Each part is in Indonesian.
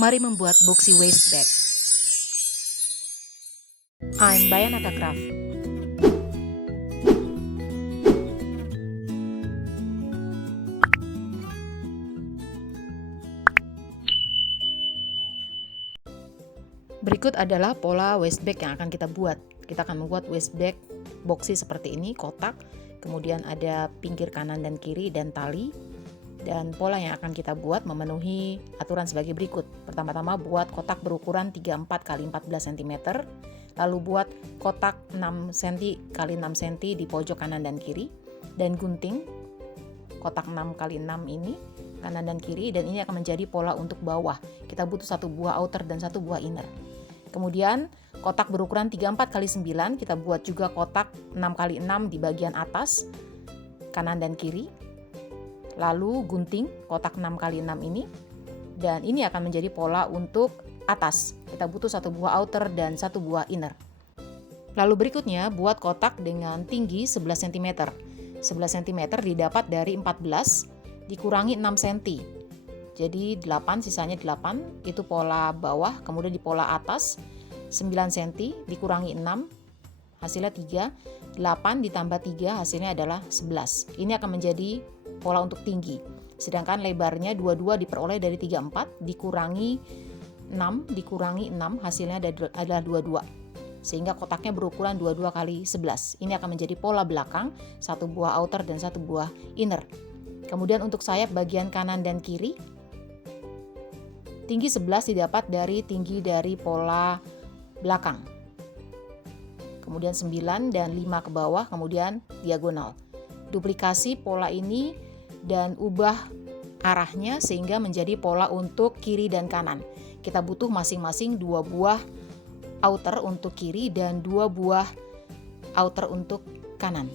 Mari membuat boxy waist bag. I'm Bayanata Craft. Berikut adalah pola waist bag yang akan kita buat. Kita akan membuat waist bag boxy seperti ini, kotak. Kemudian ada pinggir kanan dan kiri dan tali. Dan pola yang akan kita buat memenuhi aturan sebagai berikut. Pertama-tama buat kotak berukuran 34 x 14 cm. Lalu buat kotak 6 cm x 6 cm di pojok kanan dan kiri. Dan gunting kotak 6 x 6 ini kanan dan kiri, dan ini akan menjadi pola untuk bawah. Kita butuh satu buah outer dan satu buah inner. Kemudian kotak berukuran 34 x 9 kita buat juga kotak 6 x 6 di bagian atas kanan dan kiri. Lalu gunting kotak 6 x 6 ini, dan ini akan menjadi pola untuk atas. Kita butuh satu buah outer dan satu buah inner. Lalu berikutnya buat kotak dengan tinggi 11 cm. 11 cm didapat dari 14 dikurangi 6 cm. Jadi 8, sisanya 8, itu pola bawah. Kemudian di pola atas 9 cm dikurangi 6, hasilnya 3. 8 ditambah 3 hasilnya adalah 11. Ini akan menjadi pola untuk tinggi. Sedangkan lebarnya 22 diperoleh dari 34 dikurangi 6 dikurangi 6 hasilnya adalah 22. Sehingga kotaknya berukuran 22 x 11. Ini akan menjadi pola belakang, satu buah outer dan satu buah inner. Kemudian untuk sayap bagian kanan dan kiri, tinggi 11 didapat dari tinggi dari pola belakang. Kemudian 9 dan 5 ke bawah, kemudian diagonal. Duplikasi pola ini dan ubah arahnya sehingga menjadi pola untuk kiri dan kanan. Kita butuh masing-masing 2 buah outer untuk kiri dan 2 buah outer untuk kanan.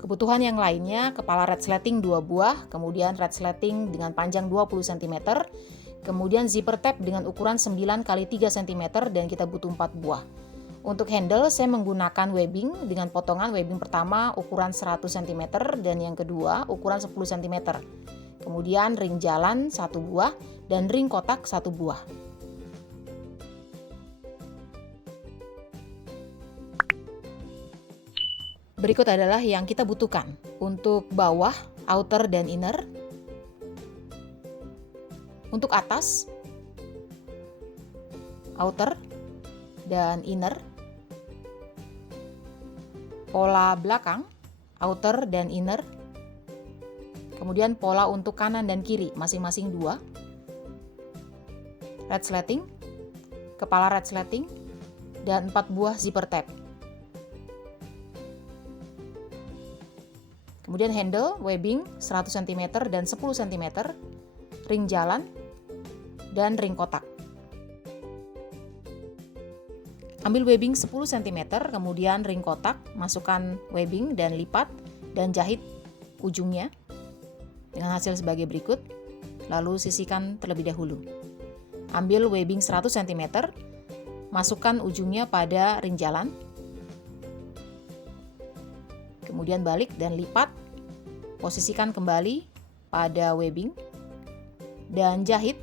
Kebutuhan yang lainnya, kepala resleting 2 buah, kemudian resleting dengan panjang 20 cm, kemudian zipper tab dengan ukuran 9 x 3 cm, dan kita butuh 4 buah. Untuk handle saya menggunakan webbing dengan potongan webbing pertama ukuran 100 cm dan yang kedua ukuran 10 cm. Kemudian ring jalan 1 buah dan ring kotak 1 buah. Berikut adalah yang kita butuhkan untuk bawah, outer dan inner. Untuk atas, outer dan inner. Pola belakang, outer dan inner. Kemudian pola untuk kanan dan kiri, masing-masing 2. Resleting, kepala resleting, dan 4 buah zipper tab. Kemudian handle, webbing 100 cm dan 10 cm, ring jalan, dan ring kotak. Ambil webbing 10 cm, kemudian ring kotak, masukkan webbing dan lipat, dan jahit ujungnya dengan hasil sebagai berikut. Lalu sisihkan terlebih dahulu. Ambil webbing 100 cm, masukkan ujungnya pada ring jalan, kemudian balik dan lipat, posisikan kembali pada webbing, dan jahit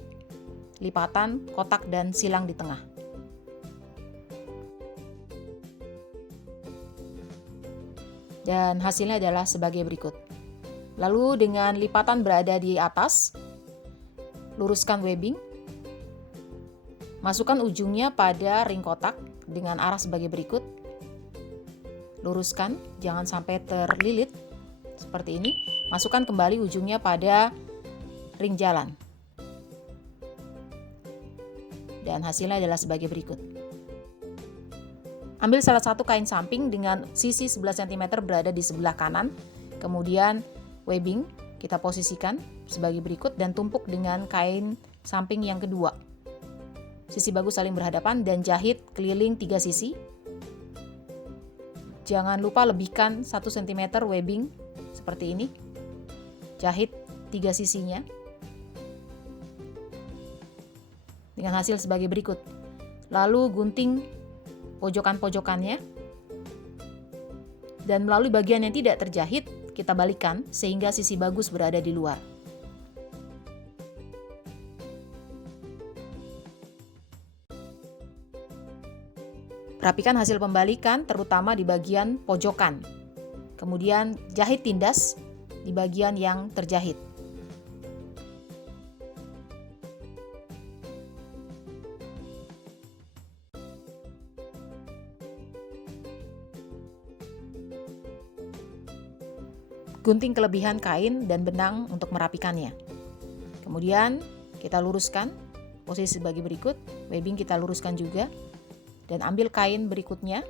lipatan kotak dan silang di tengah. Dan hasilnya adalah sebagai berikut. Lalu dengan lipatan berada di atas, luruskan webbing, masukkan ujungnya pada ring kotak dengan arah sebagai berikut. Luruskan, jangan sampai terlilit seperti ini. Masukkan kembali ujungnya pada ring jalan. Dan hasilnya adalah sebagai berikut. Ambil salah satu kain samping dengan sisi 11 cm berada di sebelah kanan. Kemudian webbing kita posisikan sebagai berikut dan tumpuk dengan kain samping yang kedua. Sisi bagus saling berhadapan dan jahit keliling 3 sisi. Jangan lupa lebihkan 1 cm webbing seperti ini. Jahit 3 sisinya. Dengan hasil sebagai berikut. Lalu gunting pojokan-pojokannya. Dan melalui bagian yang tidak terjahit, kita balikan sehingga sisi bagus berada di luar. Rapikan hasil pembalikan terutama di bagian pojokan. Kemudian jahit tindas di bagian yang terjahit. Gunting kelebihan kain dan benang untuk merapikannya. Kemudian kita luruskan posisi sebagai berikut. Webbing kita luruskan juga. Dan ambil kain berikutnya.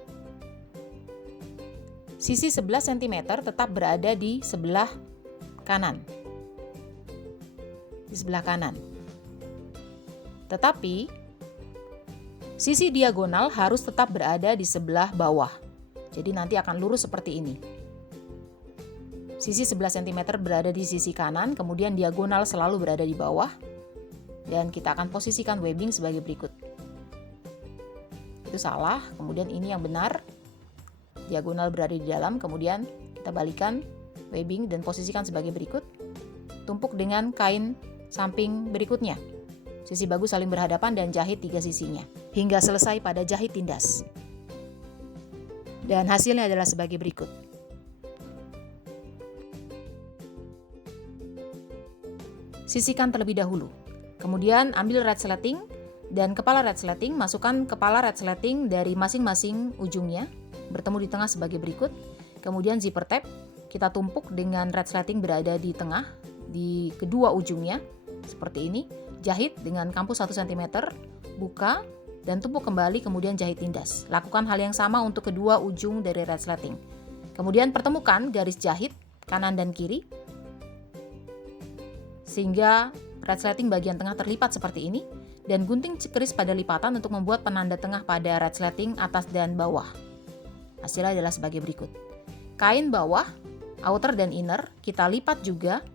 Sisi 11 cm tetap berada di sebelah kanan. Di sebelah kanan. Tetapi sisi diagonal harus tetap berada di sebelah bawah. Jadi nanti akan lurus seperti ini. Sisi 11 cm berada di sisi kanan, kemudian diagonal selalu berada di bawah. Dan kita akan posisikan webbing sebagai berikut. Itu salah, kemudian ini yang benar. Diagonal berada di dalam, kemudian kita balikan webbing dan posisikan sebagai berikut. Tumpuk dengan kain samping berikutnya. Sisi bagus saling berhadapan dan jahit 3 sisinya hingga selesai pada jahit tindas. Dan hasilnya adalah sebagai berikut. Sisihkan terlebih dahulu. Kemudian ambil resleting dan kepala resleting, masukkan kepala resleting dari masing-masing ujungnya bertemu di tengah sebagai berikut. Kemudian zipper tab kita tumpuk dengan resleting berada di tengah di kedua ujungnya seperti ini. Jahit dengan kampu 1 cm, buka dan tumpuk kembali, kemudian jahit tindas. Lakukan hal yang sama untuk kedua ujung dari resleting. Kemudian pertemukan garis jahit kanan dan kiri sehingga resleting bagian tengah terlipat seperti ini, dan gunting keris pada lipatan untuk membuat penanda tengah pada resleting atas dan bawah. Hasilnya adalah sebagai berikut. Kain bawah, outer dan inner kita lipat juga.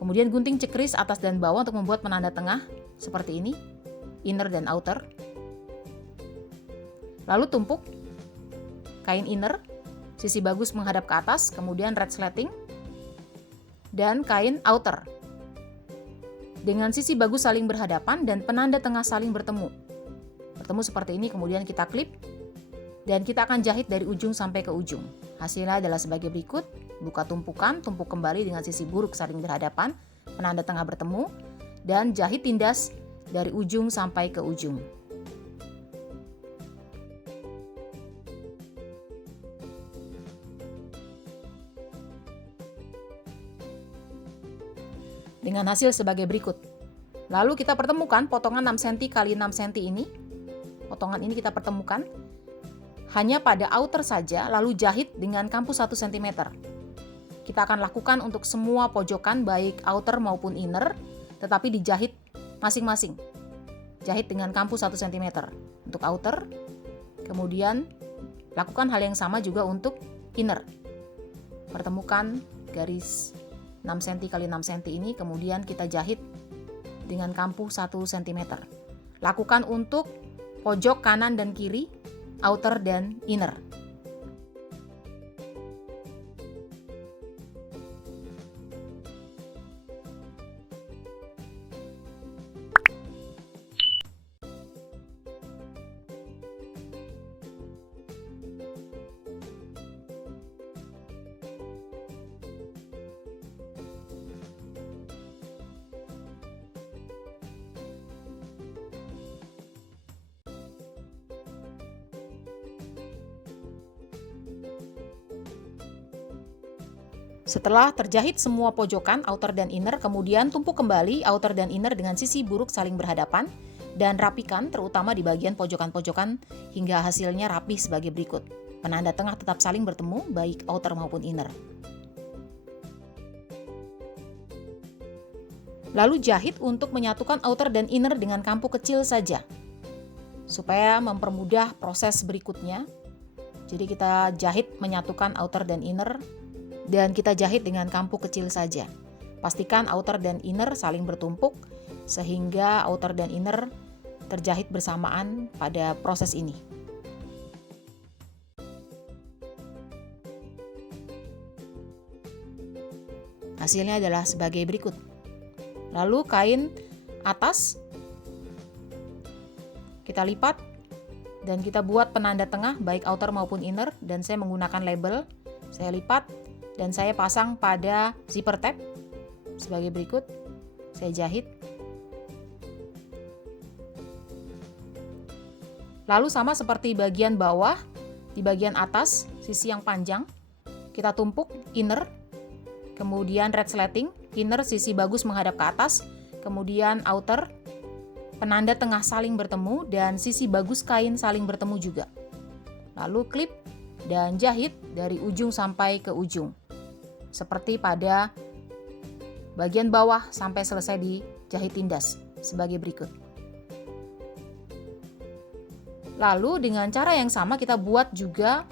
Kemudian gunting cekris atas dan bawah untuk membuat penanda tengah seperti ini, inner dan outer. Lalu tumpuk kain inner, sisi bagus menghadap ke atas, kemudian resleting dan kain outer. Dengan sisi bagus saling berhadapan dan penanda tengah saling bertemu. Bertemu seperti ini, kemudian kita klip dan kita akan jahit dari ujung sampai ke ujung. Hasilnya adalah sebagai berikut. Buka tumpukan, tumpuk kembali dengan sisi buruk saling berhadapan, penanda tengah bertemu, dan jahit tindas dari ujung sampai ke ujung. Dengan hasil sebagai berikut. Lalu kita pertemukan potongan 6 cm x 6 cm ini. Potongan ini kita pertemukan hanya pada outer saja, lalu jahit dengan kampu 1 cm. Kita akan lakukan untuk semua pojokan baik outer maupun inner, tetapi dijahit masing-masing. Jahit dengan kampu 1 cm untuk outer. Kemudian lakukan hal yang sama juga untuk inner. Pertemukan garis 6 cm x 6 cm ini, kemudian kita jahit dengan kampu 1 cm. Lakukan untuk pojok kanan dan kiri, outer dan inner. Setelah terjahit semua pojokan outer dan inner, kemudian tumpuk kembali outer dan inner dengan sisi buruk saling berhadapan dan rapikan terutama di bagian pojokan-pojokan hingga hasilnya rapi sebagai berikut. Penanda tengah tetap saling bertemu baik outer maupun inner. Lalu jahit untuk menyatukan outer dan inner dengan kampu kecil saja supaya mempermudah proses berikutnya. Jadi kita jahit menyatukan outer dan inner dan kita jahit dengan kampu kecil saja. Pastikan outer dan inner saling bertumpuk sehingga outer dan inner terjahit bersamaan pada proses ini. Hasilnya adalah sebagai berikut. Lalu kain atas kita lipat Dan kita buat penanda tengah baik outer maupun inner, dan saya menggunakan label. Saya lipat dan saya pasang pada zipper tab sebagai berikut. Saya jahit. Lalu sama seperti bagian bawah, di bagian atas sisi yang panjang kita tumpuk inner, kemudian red slating, inner sisi bagus menghadap ke atas, kemudian outer penanda tengah saling bertemu dan sisi bagus kain saling bertemu juga. Lalu klip dan jahit dari ujung sampai ke ujung. Seperti pada bagian bawah sampai selesai dijahit tindas sebagai berikut. Lalu dengan cara yang sama kita buat juga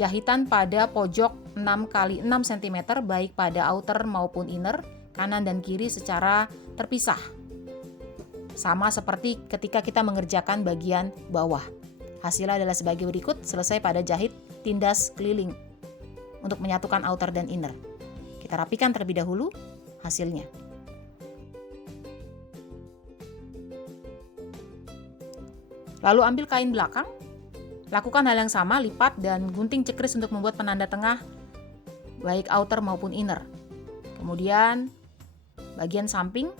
jahitan pada pojok 6 x 6 cm baik pada outer maupun inner, kanan dan kiri secara terpisah. Sama seperti ketika kita mengerjakan bagian bawah. Hasilnya adalah sebagai berikut, selesai pada jahit tindas keliling untuk menyatukan outer dan inner. Kita rapikan terlebih dahulu hasilnya. Lalu ambil kain belakang, lakukan hal yang sama, lipat dan gunting cekris untuk membuat penanda tengah baik outer maupun inner. Kemudian bagian samping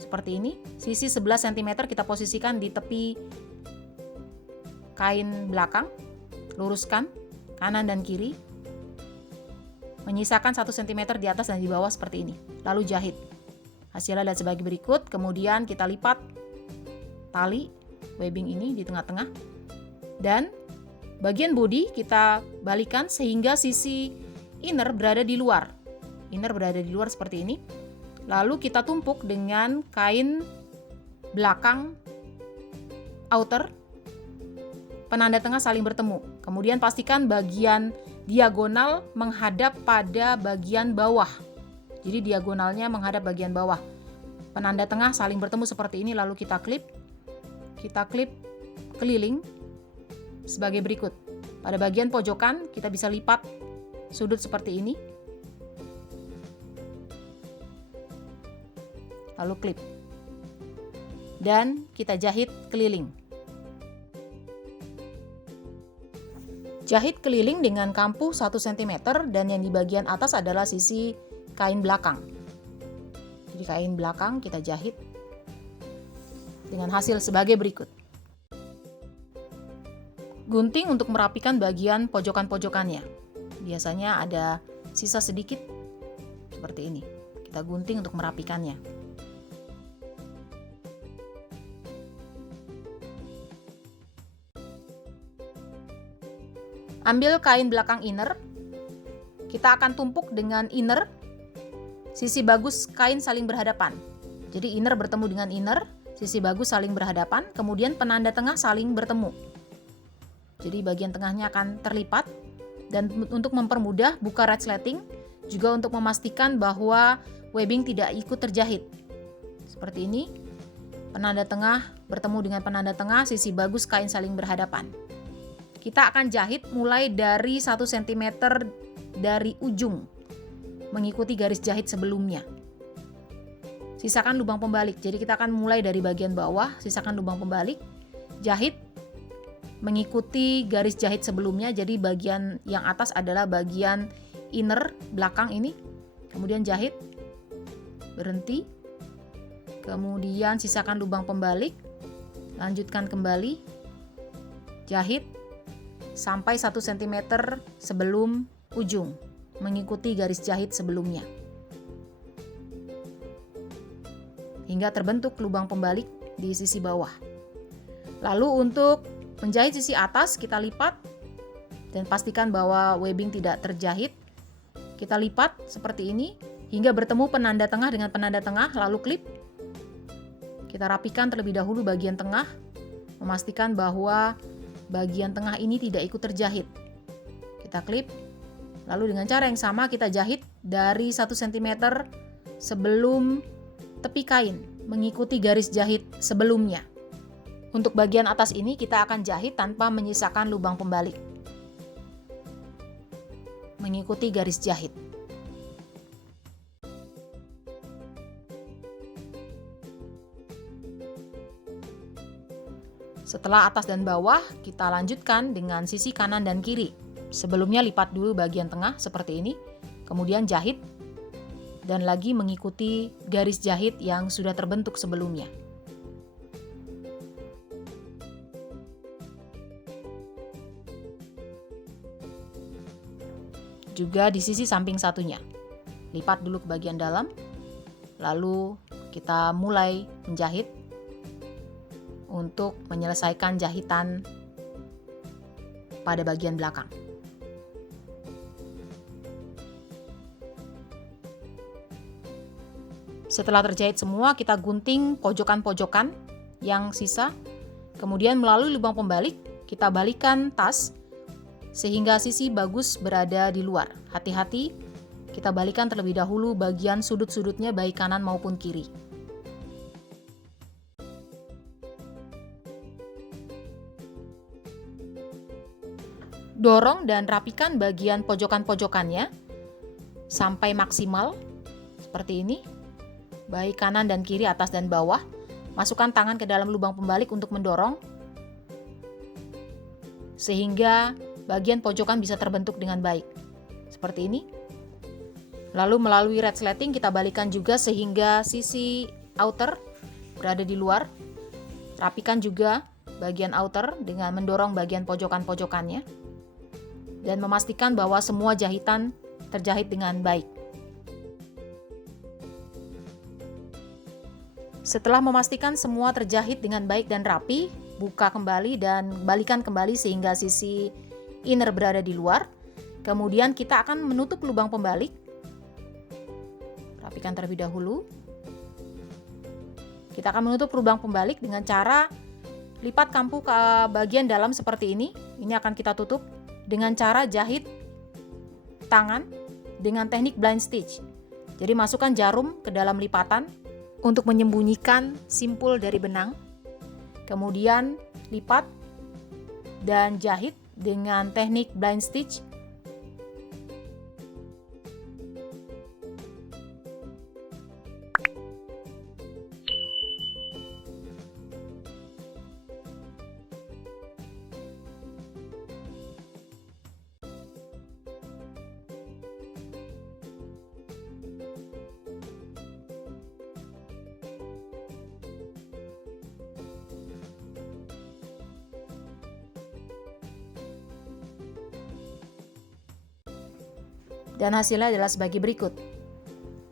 seperti ini, sisi 11 cm kita posisikan di tepi kain belakang, luruskan kanan dan kiri, menyisakan 1 cm di atas dan di bawah seperti ini, lalu jahit. Hasilnya adalah sebagai berikut, kemudian kita lipat tali webbing ini di tengah-tengah, dan bagian bodi kita balikan sehingga sisi inner berada di luar. Inner berada di luar seperti ini. Lalu kita tumpuk dengan kain belakang outer, penanda tengah saling bertemu. Kemudian pastikan bagian diagonal menghadap pada bagian bawah. Jadi diagonalnya menghadap bagian bawah. Penanda tengah saling bertemu seperti ini, lalu kita klip. Kita klip keliling sebagai berikut. Pada bagian pojokan kita bisa lipat sudut seperti ini. Lalu klip. Dan kita jahit keliling. Jahit keliling dengan kampuh 1 cm dan yang di bagian atas adalah sisi kain belakang. Jadi kain belakang kita jahit dengan hasil sebagai berikut. Gunting untuk merapikan bagian pojokan-pojokannya. Biasanya ada sisa sedikit seperti ini. Kita gunting untuk merapikannya. Ambil kain belakang inner, kita akan tumpuk dengan inner, sisi bagus kain saling berhadapan. Jadi inner bertemu dengan inner, sisi bagus saling berhadapan, kemudian penanda tengah saling bertemu. Jadi bagian tengahnya akan terlipat, dan untuk mempermudah buka red slating, juga untuk memastikan bahwa webbing tidak ikut terjahit. Seperti ini, penanda tengah bertemu dengan penanda tengah, sisi bagus kain saling berhadapan. Kita akan jahit mulai dari 1 cm dari ujung, mengikuti garis jahit sebelumnya. Sisakan lubang pembalik, jadi kita akan mulai dari bagian bawah, sisakan lubang pembalik, jahit, mengikuti garis jahit sebelumnya, jadi bagian yang atas adalah bagian inner belakang ini, kemudian jahit, berhenti, kemudian sisakan lubang pembalik, lanjutkan kembali, jahit, sampai 1 cm sebelum ujung, mengikuti garis jahit sebelumnya. Hingga terbentuk lubang pembalik di sisi bawah. Lalu untuk menjahit sisi atas, kita lipat dan pastikan bahwa webbing tidak terjahit. Kita lipat seperti ini hingga bertemu penanda tengah dengan penanda tengah, lalu klip. Kita rapikan terlebih dahulu bagian tengah, memastikan bahwa bagian tengah ini tidak ikut terjahit. Kita klip, lalu dengan cara yang sama kita jahit dari 1 cm sebelum tepi kain, mengikuti garis jahit sebelumnya. Untuk bagian atas ini kita akan jahit tanpa menyisakan lubang pembalik, mengikuti garis jahit. Setelah atas dan bawah, kita lanjutkan dengan sisi kanan dan kiri. Sebelumnya lipat dulu bagian tengah seperti ini, kemudian jahit, dan lagi mengikuti garis jahit yang sudah terbentuk sebelumnya. Juga di sisi samping satunya. Lipat dulu ke bagian dalam, lalu kita mulai menjahit untuk menyelesaikan jahitan pada bagian belakang. Setelah terjahit semua, kita gunting pojokan-pojokan yang sisa. Kemudian melalui lubang pembalik, kita balikan tas sehingga sisi bagus berada di luar. Hati-hati, kita balikan terlebih dahulu bagian sudut-sudutnya baik kanan maupun kiri. Dorong dan rapikan bagian pojokan-pojokannya sampai maksimal seperti ini, baik kanan dan kiri, atas dan bawah. Masukkan tangan ke dalam lubang pembalik untuk mendorong sehingga bagian pojokan bisa terbentuk dengan baik seperti ini. Lalu melalui resleting kita balikan juga sehingga sisi outer berada di luar. Rapikan juga bagian outer dengan mendorong bagian pojokan-pojokannya dan memastikan bahwa semua jahitan terjahit dengan baik. Setelah memastikan semua terjahit dengan baik dan rapi, buka kembali dan balikan kembali sehingga sisi inner berada di luar. Kemudian kita akan menutup lubang pembalik. Rapikan terlebih dahulu. Kita akan menutup lubang pembalik dengan cara lipat kampu ke bagian dalam seperti ini. Ini akan kita tutup dengan cara jahit tangan dengan teknik blind stitch. Jadi masukkan jarum ke dalam lipatan untuk menyembunyikan simpul dari benang. Kemudian lipat dan jahit dengan teknik blind stitch. Dan hasilnya adalah sebagai berikut.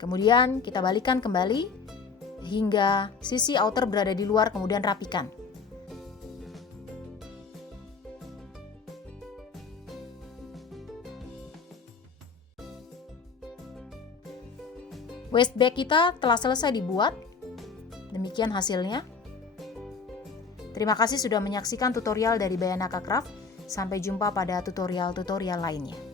Kemudian kita balikan kembali hingga sisi outer berada di luar, kemudian rapikan. Waist bag kita telah selesai dibuat. Demikian hasilnya. Terima kasih sudah menyaksikan tutorial dari Bayanaka Craft. Sampai jumpa pada tutorial-tutorial lainnya.